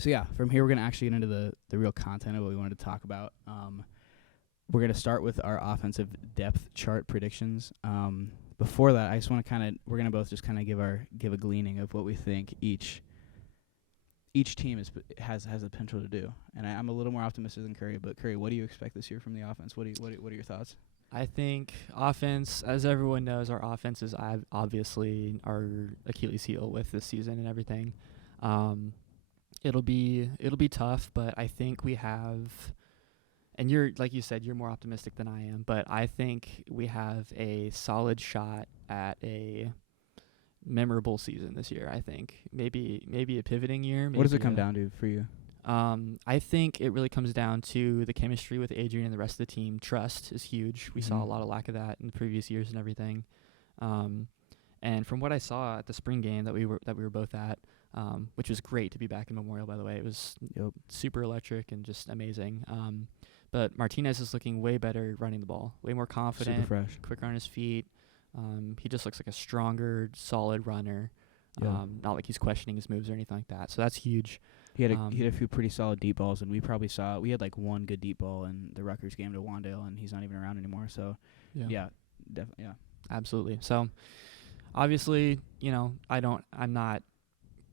So yeah, from here we're gonna actually get into the real content of what we wanted to talk about. We're gonna start with our offensive depth chart predictions. Before that, I just want to we're gonna both just kind of give a gleaning of what we think each team has the potential to do. And I'm a little more optimistic than Curry, but Curry, what do you expect this year from the offense? What are your thoughts? I think offense, as everyone knows, our offense is obviously our Achilles heel with this season and everything. It'll be tough, but I think we have, and you're, like you said, you're more optimistic than I am, but I think we have a solid shot at a memorable season this year. I think maybe a pivoting year. What does it come down to for you? I think it really comes down to the chemistry with Adrian and the rest of the team. Trust is huge. We saw a lot of lack of that in the previous years and everything. And from what I saw at the spring game that we were both at, which was great to be back in Memorial, by the way. It was super electric and just amazing. But Martinez is looking way better running the ball, way more confident, super fresh, quicker on his feet. He just looks like a stronger, solid runner. Not like he's questioning his moves or anything like that. So that's huge. He had a few pretty solid deep balls, and we had like one good deep ball in the Rutgers game to Wandale, and he's not even around anymore. So definitely, absolutely. So obviously, I'm not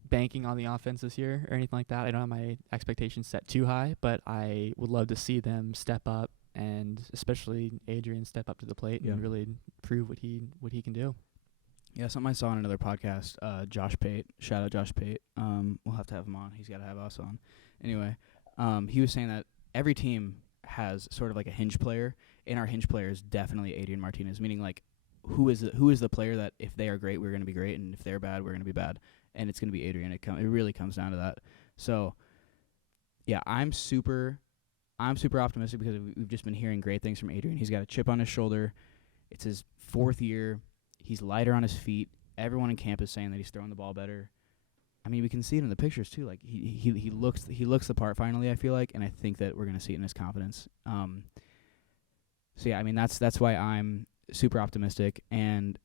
banking on the offense this year or anything like that. I don't have my expectations set too high, but I would love to see them step up, and especially Adrian step up to the plate and really prove what he can do. Yeah, something I saw on another podcast, Josh Pate, shout out Josh Pate. We'll have to have him on. He's got to have us on. Anyway, he was saying that every team has sort of like a hinge player, and our hinge player is definitely Adrian Martinez, meaning like who is the player that if they are great, we're going to be great, and if they're bad, we're going to be bad. And it's going to be Adrian. It really comes down to that. So, yeah, I'm super optimistic because we've just been hearing great things from Adrian. He's got a chip on his shoulder. It's his 4th year. He's lighter on his feet. Everyone in camp is saying that he's throwing the ball better. I mean, we can see it in the pictures too. Like he looks the part finally, I feel like, and I think that we're going to see it in his confidence. So yeah, I mean that's why I'm super optimistic. And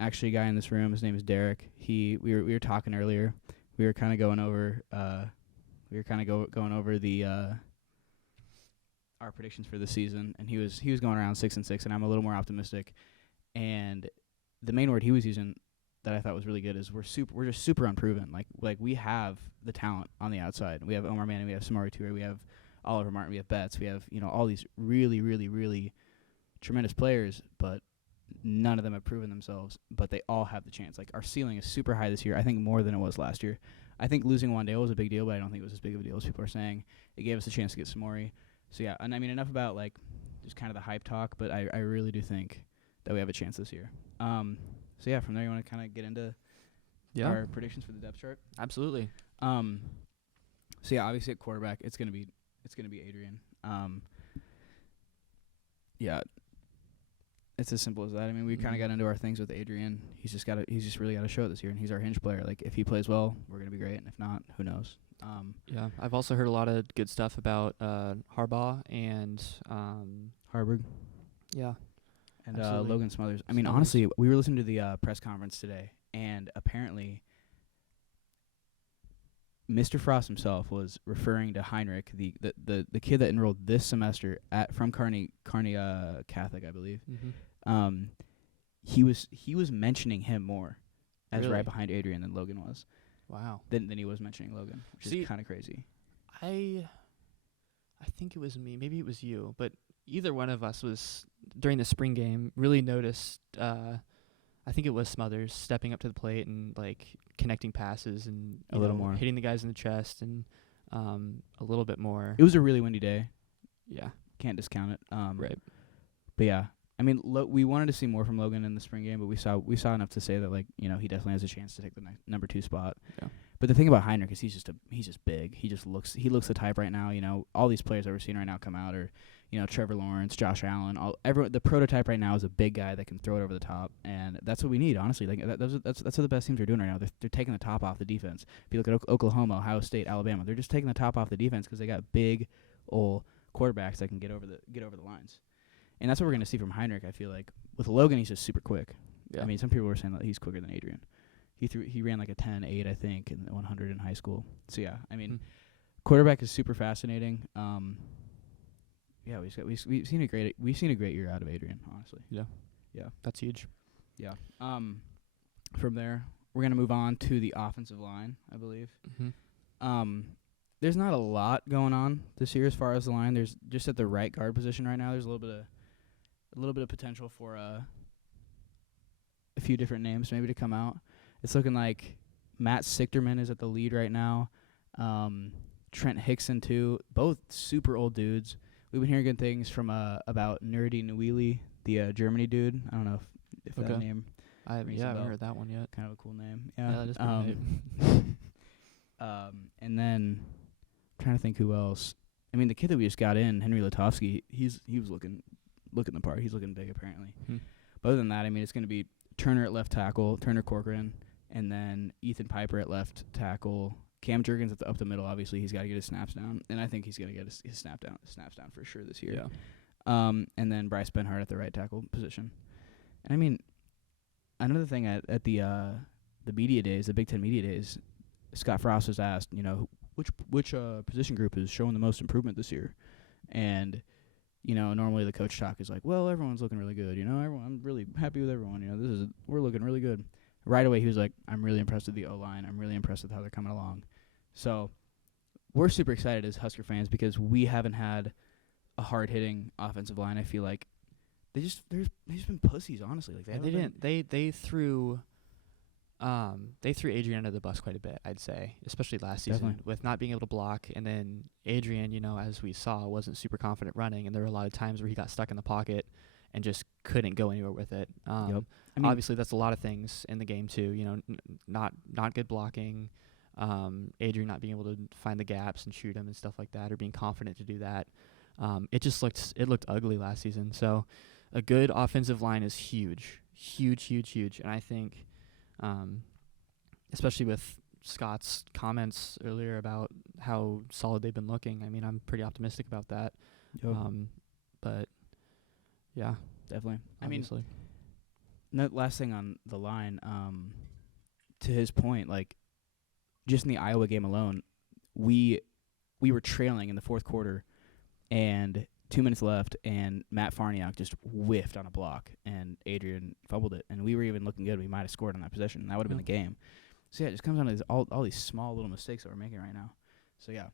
actually, a guy in this room, his name is Derek. We were talking earlier. We were kind of going over going over the our predictions for the season, and he was going around 6-6, and I'm a little more optimistic. And the main word he was using that I thought was really good is we're just super unproven. Like we have the talent on the outside. We have Omar Manning, we have Samari Toure, we have Oliver Martin, we have Betts, we have all these really, really, really tremendous players, but none of them have proven themselves, but they all have the chance. Like, our ceiling is super high this year, I think more than it was last year. I think losing Wandale was a big deal, but I don't think it was as big of a deal as people are saying. It gave us a chance to get Samori. So, yeah, and I mean, enough about, like, just kind of the hype talk, but I really do think that we have a chance this year. So, yeah, from there, you want to kind of get into our predictions for the depth chart? Absolutely. So, yeah, obviously at quarterback, it's gonna be Adrian. Yeah. It's as simple as that. I mean, we kind of got into our things with Adrian. He's just really got to show it this year, and he's our hinge player. Like, if he plays well, we're gonna be great, and if not, who knows? Yeah, I've also heard a lot of good stuff about Harbaugh and Harburg. Yeah, and Logan Smothers. I mean, honestly, we were listening to the press conference today, and apparently, Mr. Frost himself was referring to Heinrich, the kid that enrolled this semester from Kearney Catholic, I believe. Mm-hmm. He was mentioning him more as Really? right behind Adrian than Logan was. Wow. Than he was mentioning Logan, which is kind of crazy. I think it was me. Maybe it was you. But either one of us was, during the spring game, really noticed, I think it was Smothers, stepping up to the plate and, like, connecting passes and a little more, hitting the guys in the chest and a little bit more. It was a really windy day. Yeah. Can't discount it. Right. But, yeah. I mean, we wanted to see more from Logan in the spring game, but we saw enough to say that, like, he definitely has a chance to take the number 2 spot. Yeah. But the thing about Heinrich is he's just big. He looks the type right now. All these players that we're seeing right now come out are, Trevor Lawrence, Josh Allen. The prototype right now is a big guy that can throw it over the top, and that's what we need. Honestly, like that's what the best teams are doing right now. They're taking the top off the defense. If you look at Oklahoma, Ohio State, Alabama, they're just taking the top off the defense because they got big, old quarterbacks that can get over the lines. And that's what we're going to see from Heinrich, I feel like. With Logan, he's just super quick. Yeah. I mean, some people were saying that he's quicker than Adrian. He ran like a 10.8, I think, in 100 in high school. So, yeah, I mean, quarterback is super fascinating. Yeah, we've seen a great year out of Adrian, honestly. Yeah. That's huge. Yeah. From there, we're gonna move on to the offensive line, I believe. Mm-hmm. There's not a lot going on this year as far as the line. There's just at the right guard position right now. There's a little bit of potential for a few different names maybe to come out. It's looking like Matt Sichterman is at the lead right now. Trent Hickson too. Both super old dudes. We've been hearing good things from about Nerdy Nwili, the Germany dude. I don't know if that name. I haven't heard that one yet. Kind of a cool name. Yeah, that is pretty neat. And then trying to think who else. I mean, the kid that we just got in, Henry Letofsky, he was looking the part. He's looking big apparently. But other than that, I mean, it's going to be Turner at left tackle, Turner Corcoran, and then Ethan Piper at left tackle. Cam Jurgens up the middle. Obviously, he's got to get his snaps down, and I think he's going to get his snaps down for sure this year. Yeah. And then Bryce Benhart at the right tackle position. And I mean, another thing at the media days, the Big Ten media days, Scott Frost was asked, which position group is showing the most improvement this year, and normally the coach talk is like, well, everyone's looking really good. I'm really happy with everyone. We're looking really good. Right away, he was like, I'm really impressed with the O-line. I'm really impressed with how they're coming along. So we're super excited as Husker fans because we haven't had a hard-hitting offensive line. I feel like they've just been pussies, honestly. Like they threw Adrian under the bus quite a bit, I'd say, especially last season with not being able to block. And then Adrian, as we saw, wasn't super confident running, and there were a lot of times where he got stuck in the pocket and just couldn't go anywhere with it. I mean, obviously, that's a lot of things in the game too. Not good blocking, Adrian not being able to find the gaps and shoot them and stuff like that, or being confident to do that. It looked ugly last season. So a good offensive line is huge. And I think, especially with Scott's comments earlier about how solid they've been looking, I mean, I'm pretty optimistic about that. Yep. But yeah, definitely. Obviously. I mean, last thing on the line, to his point, like just in the Iowa game alone, we were trailing in the fourth quarter, and 2 minutes left, and Matt Farniok just whiffed on a block, and Adrian fumbled it, and we were even looking good. We might have scored on that possession, and that would have been the game. So yeah, it just comes down to all these small little mistakes that we're making right now. So yeah,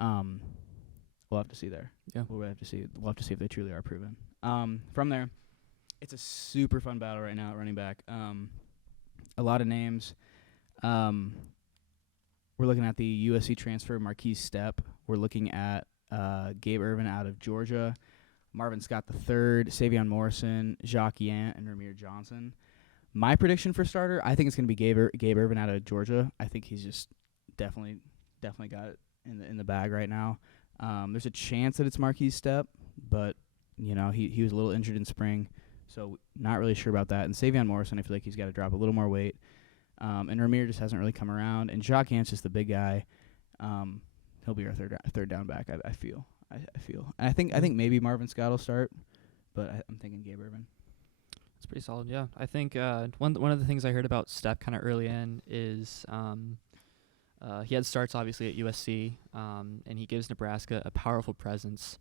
we'll have to see there. Yeah, we'll have to see. We'll have to see if they truly are proven. From there, it's a super fun battle right now at running back. A lot of names. We're looking at the USC transfer, Marquise Stepp. We're looking at Gabe Ervin out of Georgia, Marvin Scott III, Savion Morrison, Jacques Yant, and Ramir Johnson. My prediction for starter, I think it's going to be Gabe Ervin out of Georgia. I think he's just definitely got it in the bag right now. There's a chance that it's Marquise Stepp, but he was a little injured in spring, so not really sure about that. And Savion Morrison, I feel like he's got to drop a little more weight. And Ramir just hasn't really come around. And Jacques Yant's just the big guy. He'll be our third down back. I feel. And I think maybe Marvin Scott will start, but I'm thinking Gabe Ervin. It's pretty solid. Yeah, I think one of the things I heard about Stepp kind of early in is he had starts obviously at USC, and he gives Nebraska a powerful presence.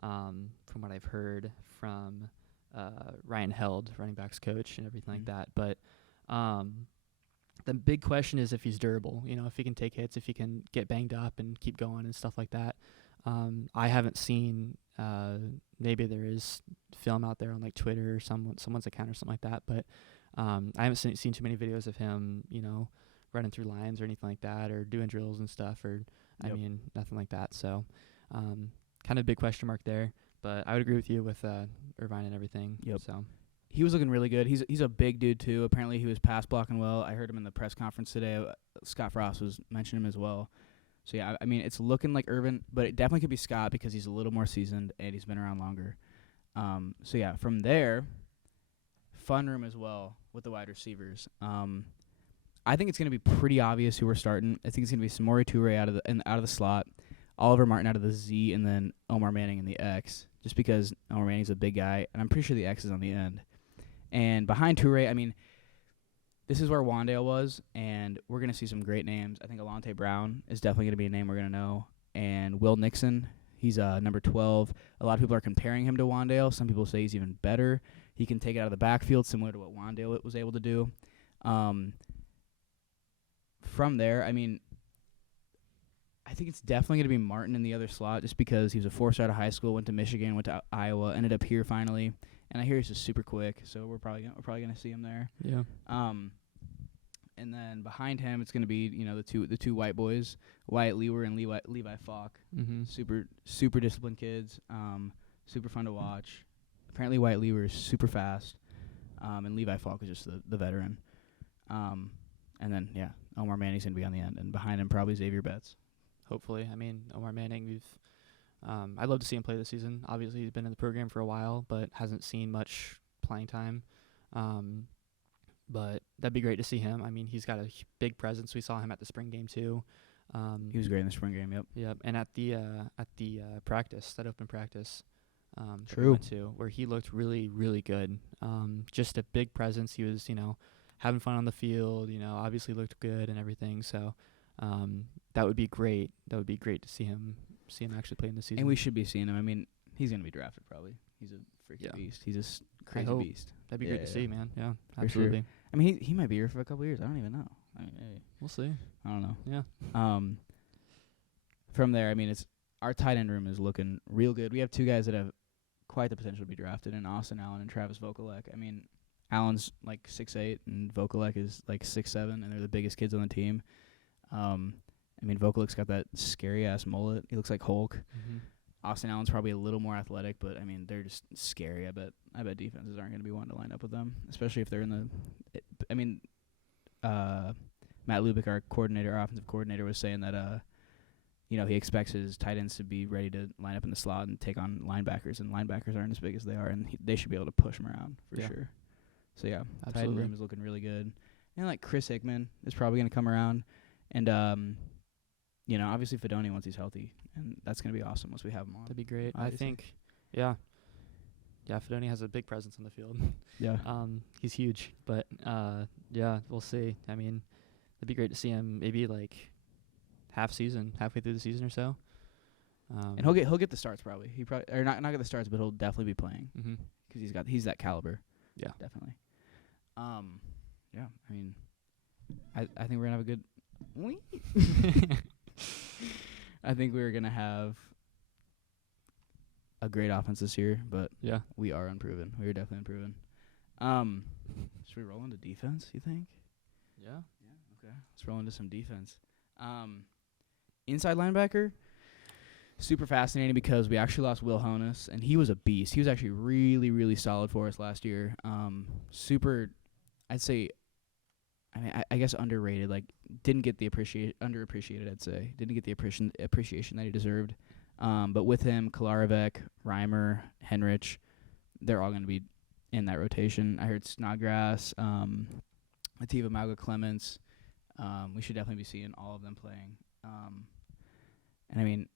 From what I've heard from Ryan Held, running backs coach, and everything like that. But the big question is if he's durable, if he can take hits, if he can get banged up and keep going and stuff like that. I haven't seen, maybe there is film out there on like Twitter or someone's account or something like that, but I haven't seen too many videos of him, running through lines or anything like that, or doing drills and stuff, or nothing like that. So kind of a big question mark there, but I would agree with you with Irvine and everything. Yep. So he was looking really good. He's a big dude too. Apparently he was pass blocking well. I heard him in the press conference today. Scott Frost was mentioning him as well. So yeah, I mean it's looking like Irvin, but it definitely could be Scott because he's a little more seasoned and he's been around longer. So yeah, from there, fun room as well with the wide receivers. I think it's going to be pretty obvious who we're starting. I think it's going to be Samori Toure out of the slot, Oliver Martin out of the Z, and then Omar Manning in the X. Just because Omar Manning's a big guy, and I'm pretty sure the X is on the end. And behind Toure, I mean, this is where Wandale was, and we're going to see some great names. I think Alante Brown is definitely going to be a name we're going to know. and Will Nixon. He's number 12. A lot of people are comparing him to Wandale. Some people say he's even better. He can take it out of the backfield, similar to what Wandale was able to do. From there, I mean, I think it's definitely going to be Martin in the other slot just because he was a 4-star out of high school, went to Michigan, went to Iowa, ended up here finally. And I hear he's just super quick, so we're probably gonna see him there. Yeah. And then behind him, it's gonna be the two white boys, Wyatt Lewer and Levi Falk. Mm-hmm. Super disciplined kids. Super fun to watch. Apparently, Wyatt Lewer is super fast, and Levi Falk is just the veteran. And then Omar Manning's gonna be on the end, and behind him probably Xavier Betts. Hopefully. I mean, Omar Manning, I'd love to see him play this season. Obviously, he's been in the program for a while, but hasn't seen much playing time. But that'd be great to see him. I mean, he's got a big presence. We saw him at the spring game too. He was great in the spring game. Yep. Yep. And at the practice, that open practice, that we True. went to, where he looked really, really good. Just a big presence. He was, having fun on the field. Obviously looked good and everything. So, that would be great. That would be great to see him actually play in the season. And we should be seeing him. I mean, he's gonna be drafted probably. He's a freaking Yeah. beast. He's a crazy hope. beast. That'd be great to see, man. Yeah, For absolutely. Sure. I mean, he might be here for a couple years. I don't even know. I mean, hey, We'll see. I don't know. Yeah. From there, I mean, it's our tight end room is looking real good. We have two guys that have quite the potential to be drafted in Austin Allen and Travis Vocaleck. I mean, Allen's like 6'8", and Vocaleck is like 6'7", and they're the biggest kids on the team. I mean, Vocaleck's got that scary-ass mullet. He looks like Hulk. Mm-hmm. Austin Allen's probably a little more athletic, but, I mean, they're just scary. I bet defenses aren't going to be wanting to line up with them, especially if they're in the Matt Lubick, our offensive coordinator, was saying that, he expects his tight ends to be ready to line up in the slot and take on linebackers, and linebackers aren't as big as they are, and they should be able to push them around for sure. So, yeah, tight end room is looking really good. And, like, Chris Hickman is probably going to come around, and, obviously Fedoni once he's healthy, and that's going to be awesome once we have him on. That'd be great. Obviously. I think, yeah, Fedoni has a big presence on the field. Yeah. He's huge, but we'll see. I mean, it'd be great to see him maybe like halfway through the season or so. And he'll get the starts probably. He probably or not get the starts, but he'll definitely be playing because he's that caliber. Yeah, definitely. Yeah. I mean, I think we're gonna have a good. I think we're gonna have a great offense this year, but we are unproven. We are definitely unproven. Should we roll into defense, you think? Yeah. Okay. Let's roll into some defense. Inside linebacker, super fascinating because we actually lost Will Honus, and he was a beast. He was actually really, really solid for us last year. Super, I'd say, I guess underrated. Like, didn't get the underappreciated, I'd say. Didn't get the appreciation that he deserved. But with him, Kolarevic, Reimer, Henrich, they're all going to be in that rotation. I heard Snodgrass, Ativa Malga-Clements. We should definitely be seeing all of them playing. And I mean,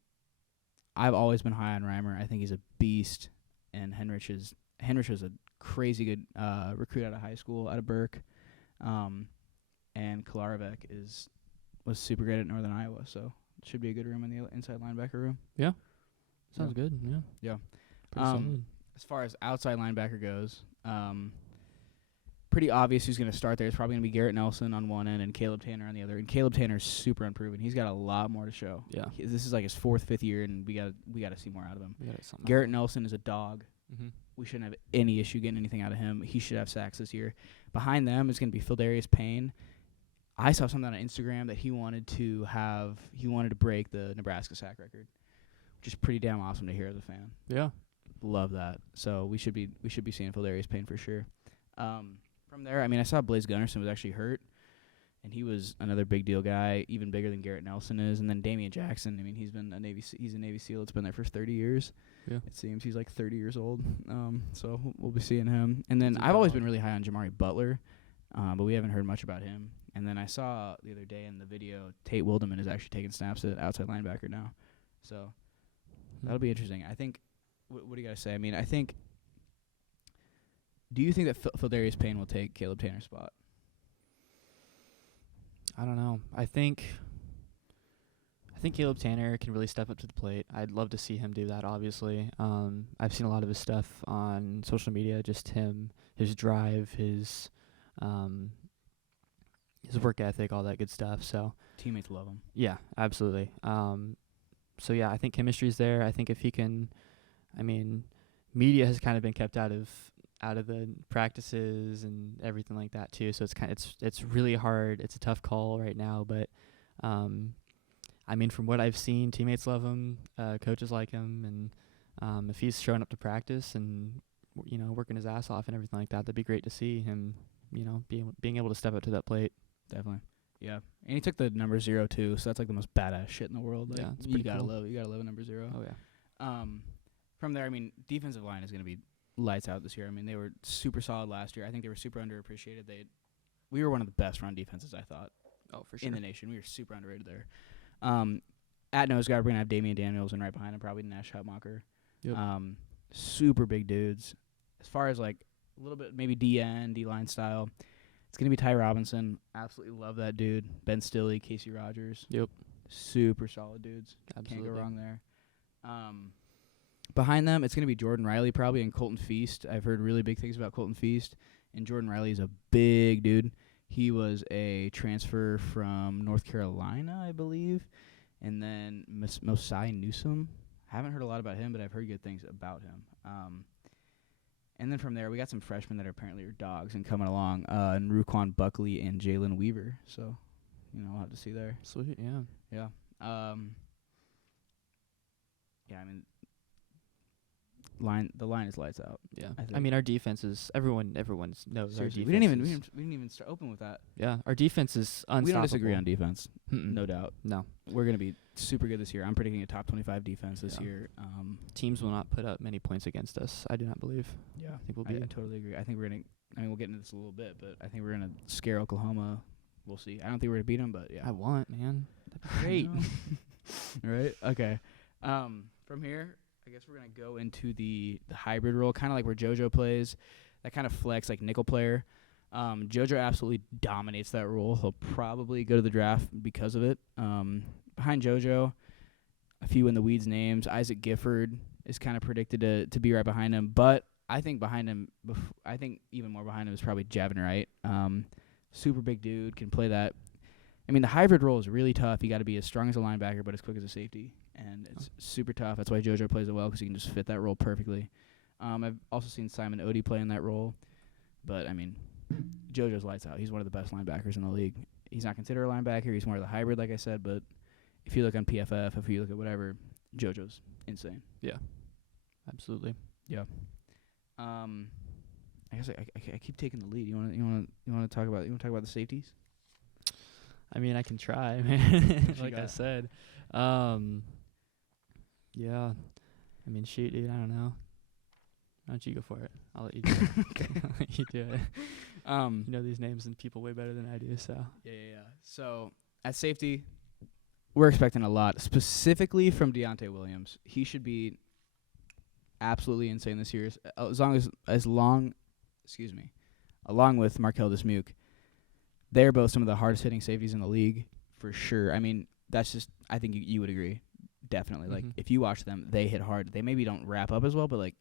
I've always been high on Reimer. I think he's a beast. And Henrich was a crazy good recruit out of high school, out of Burke. And Kolarevic was super great at Northern Iowa, so it should be a good room in the inside linebacker room. Yeah. Sounds good. Yeah. Pretty solid. As far as outside linebacker goes, pretty obvious who's going to start there. It's probably going to be Garrett Nelson on one end and Caleb Tanner on the other. And Caleb Tanner's super unproven. He's got a lot more to show. Yeah. This is like his 4th, 5th year, and we got to see more out of him. Something Garrett Nelson is a dog. Mm-hmm. We shouldn't have any issue getting anything out of him. He should have sacks this year. Behind them is going to be Phildarius Payne. I saw something on Instagram that he wanted to break the Nebraska sack record, which is pretty damn awesome to hear as a fan. Yeah. Love that. So we should be seeing Phildarius Payne for sure. From there, I mean, I saw Blaze Gunnerson was actually hurt, and he was another big deal guy, even bigger than Garrett Nelson is. And then Damian Jackson, I mean, he's a Navy SEAL. It's been there for 30 years. Yeah. It seems he's like 30 years old. So we'll be seeing him. And then I've always been really high on Jamari Butler, but we haven't heard much about him. And then I saw the other day in the video, Tate Wildeman is actually taking snaps at outside linebacker now. So that'll be interesting. I think, what do you guys say? I mean, do you think that Phildarius Payne will take Caleb Tanner's spot? I don't know. I think think Caleb Tanner can really step up to the plate. I'd love to see him do that, obviously. I've seen a lot of his stuff on social media, just him, his drive, his work ethic, all that good stuff. So Teammates love him. yeah, absolutely. So yeah, I think chemistry's there. I think if he can, I mean, media has kind of been kept out of the practices and everything like that too. So it's really hard. It's a tough call right now, but I mean, from what I've seen, teammates love him, coaches like him, and if he's showing up to practice and working his ass off and everything like that, that'd be great to see him. Being able to step up to that plate. Definitely. Yeah, and he took the number 0 too, so that's like the most badass shit in the world. Like, Yeah, it's you pretty gotta cool. love a number 0. Oh yeah. From there, I mean, defensive line is gonna be lights out this year. I mean, they were super solid last year. I think they were super underappreciated. We were one of the best run defenses, I thought. Oh, for sure. In the nation. We were super underrated there. At nose guard, we're going to have Damian Daniels, and right behind him probably Nash Hutmacher. Yep. Super big dudes. As far as, like, a little bit maybe D-line style, it's going to be Ty Robinson. Absolutely love that dude. Ben Stilley, Casey Rogers. Yep. Super solid dudes. Absolutely. Can't go wrong there. Behind them, it's going to be Jordan Reilly probably and Colton Feast. I've heard really big things about Colton Feast, and Jordan Reilly is a big dude. He was a transfer from North Carolina, I believe, and then Mosai Newsom. I haven't heard a lot about him, but I've heard good things about him. And then from there, we got some freshmen that apparently are dogs and coming along, and Ruquan Buckley and Jalen Weaver. So, we'll have to see there. Sweet, yeah. Yeah. Yeah, I mean, the line is lights out. Yeah. I I mean, our defense is everyone knows Seriously, our defense. we didn't even start open with that. Yeah, our defense is unstoppable. We don't disagree on defense, Mm-mm. no doubt. No. We're gonna be super good this year. I'm predicting a top 25 defense this Yeah. year. Teams will not put up many points against us. I do not believe. Yeah, I think we'll I be. totally agree. I think we're gonna. I mean, we'll get into this a little bit, but I think we're gonna scare Oklahoma. We'll see. I don't think we're gonna beat them, but yeah. I want, man. That'd be Great. know. Right. Okay. From here, I guess we're gonna go into the hybrid role, kind of like where JoJo plays. That kind of flex, like nickel player. JoJo absolutely dominates that role. He'll probably go to the draft because of it. Behind JoJo, a few in the weeds names. Isaac Gifford is kind of predicted to be right behind him, but I think behind him, I think even more behind him is probably Javin Wright. Super big dude, can play that. I mean, the hybrid role is really tough. You got to be as strong as a linebacker, but as quick as a safety, and it's super tough. That's why JoJo plays it well, because he can just fit that role perfectly. I've also seen Simon Odie play in that role, but I mean, JoJo's lights out. He's one of the best linebackers in the league. He's not considered a linebacker. He's more of the hybrid, like I said, but if you look on PFF, if you look at whatever, JoJo's insane. Yeah. Absolutely. Yeah. I guess I keep taking the lead. You want to talk about the safeties? I mean, I can try, man. you Like I got? said. Yeah. I mean, shoot, dude. I don't know. Why don't you go for it? I'll let you do it. Okay. I'll let you do it. You know these names and people way better than I do, so. Yeah. So at safety, we're expecting a lot, specifically from Deontay Williams. He should be absolutely insane this year, along with Markel Dismuke. They're both some of the hardest hitting safeties in the league, for sure. I mean, that's just, I think you would agree, definitely. Like, if you watch them, they hit hard. They maybe don't wrap up as well, but like,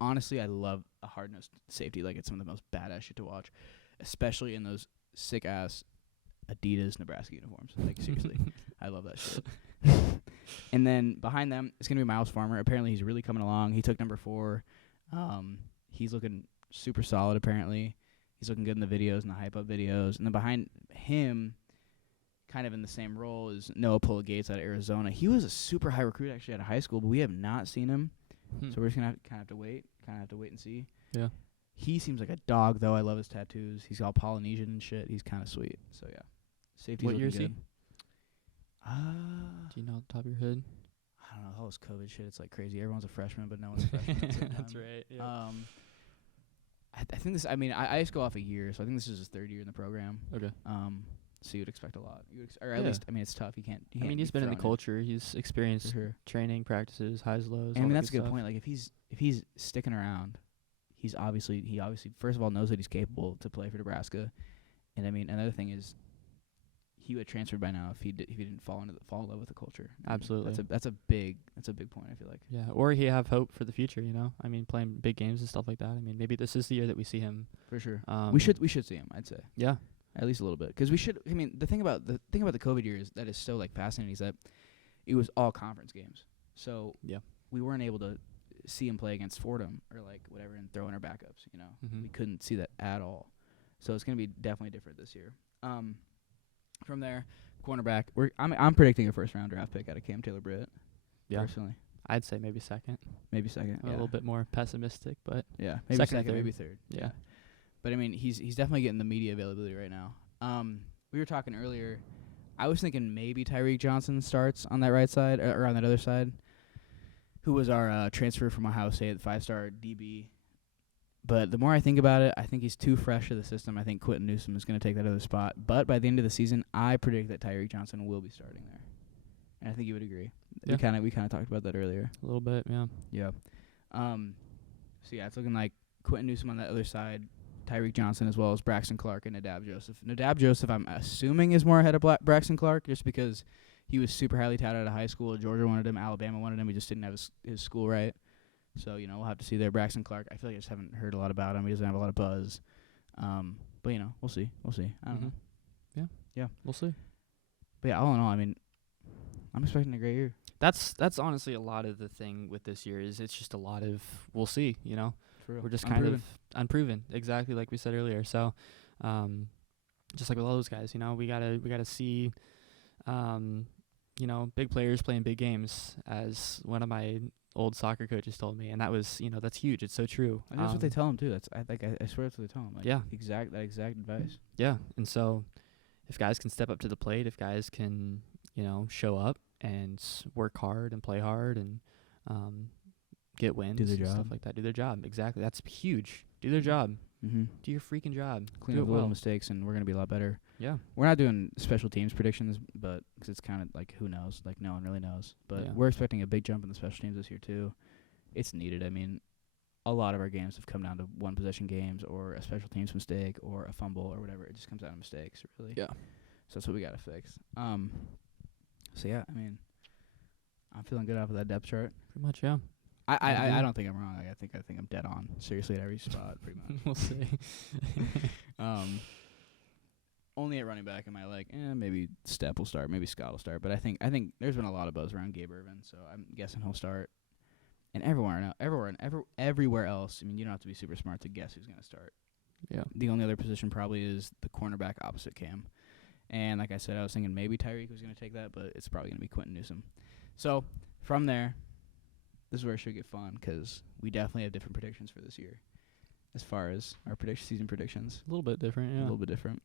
honestly, I love a hard-nosed safety. Like, it's some of the most badass shit to watch, especially in those sick-ass Adidas Nebraska uniforms. Like, seriously, I love that shit. And then behind them, it's going to be Miles Farmer. Apparently, he's really coming along. He took number 4. He's looking super solid, apparently. He's looking good in the videos and the hype-up videos. And then behind him, kind of in the same role, is Noah Pula Gates out of Arizona. He was a super high recruit, actually, out of high school, but we have not seen him. So we're just going to have to wait and see. Yeah. He seems like a dog, though. I love his tattoos. He's all Polynesian and shit. He's kind of sweet. So, yeah. Safety's What year looking is he? good. Do you know off the top of your head? I don't know. All this COVID shit, it's like crazy. Everyone's a freshman, but no one's a freshman. At the same That's time. right. Yeah. I think this. I mean, I just go off a year, so I think this is his 3rd year in the program. Okay. So you'd expect a lot. Or at Yeah. least, I mean, it's tough. You can't. I mean, he's been in the culture. He's For experienced sure. training, practices, highs, lows. And I all mean, that that's a good stuff. point. Like, if he's sticking around, he obviously first of all knows that he's capable to play for Nebraska, and I mean, another thing is, he would have transferred by now if he didn't fall in love with the culture. Absolutely. That's a big point, I feel like. Yeah, or he have hope for the future, you know? I mean, playing big games and stuff like that. I mean, maybe this is the year that we see him. For sure. We should see him, I'd say. Yeah. At least a little bit. 'Cause we should, I mean, the thing about the COVID year is that is so, like, fascinating is that it was all conference games. So Yeah. we weren't able to see him play against Fordham or, like, whatever and throw in our backups, you know? Mm-hmm. We couldn't see that at all. So it's going to be definitely different this year. From there, cornerback, I'm predicting a first-round draft pick out of Cam Taylor Britt, personally. I'd say maybe second. Maybe second, A little bit more pessimistic, but yeah, maybe second, maybe third. Yeah. But I mean, he's definitely getting the media availability right now. We were talking earlier. I was thinking maybe Tyreek Johnson starts on that right side or on that other side, who was our transfer from Ohio State, the 5-star DB. But the more I think about it, I think he's too fresh to the system. I think Quentin Newsome is going to take that other spot. But by the end of the season, I predict that Tyreek Johnson will be starting there, and I think you would agree. Yeah. We kind of talked about that earlier. A little bit, yeah. Yeah. So yeah, it's looking like Quentin Newsome on that other side, Tyreek Johnson as well as Braxton Clark and Nadab Joseph. Nadab Joseph, I'm assuming, is more ahead of Braxton Clark just because he was super highly touted out of high school. Georgia wanted him, Alabama wanted him. We just didn't have his school right. So, you know, we'll have to see there. Braxton Clark, I feel like I just haven't heard a lot about him. He doesn't have a lot of buzz. But, you know, we'll see. I don't know. Yeah, we'll see. But, yeah, all in all, I mean, I'm expecting a great year. That's honestly a lot of the thing with this year is it's just a lot of we'll see, you know. For real. We're just kind of unproven, exactly like we said earlier. So, just like with all those guys, you know, we gotta see, you know, big players playing big games, as one of my old soccer coaches told me, and that was, you know, that's huge. It's so true. And that's what they tell him too. I swear that's what they tell him. Like, yeah. That exact advice. Yeah, and so if guys can step up to the plate, if guys can, you know, show up and work hard and play hard and get wins, do their and job, stuff like that, do their job. Exactly, that's huge. Do their job. Mm-hmm. Do your freaking job. Clean do up it well. little mistakes, and we're gonna be a lot better. Yeah, we're not doing special teams predictions, but because it's kind of like who knows, like no one really knows. But Yeah. we're expecting a big jump in the special teams this year too. It's needed. I mean, a lot of our games have come down to one possession games or a special teams mistake or a fumble or whatever. It just comes down to mistakes, really. Yeah. So that's what we gotta fix. So yeah, I mean, I'm feeling good off of that depth chart. pretty much. Yeah, I don't think I'm wrong. I think I'm dead on. Seriously, at every spot, pretty much. we'll see. Only at running back am I like, maybe Stepp will start, maybe Scott will start. But I think there's been a lot of buzz around Gabe Irvin, so I'm guessing he'll start. And everywhere else, I mean, you don't have to be super smart to guess who's gonna start. Yeah. The only other position probably is the cornerback opposite Cam. And like I said, I was thinking maybe Tyreek was gonna take that, but it's probably gonna be Quentin Newsome. So from there, this is where it should get fun because we definitely have different predictions for this year, as far as our season predictions. A little bit different. Yeah. A little bit different.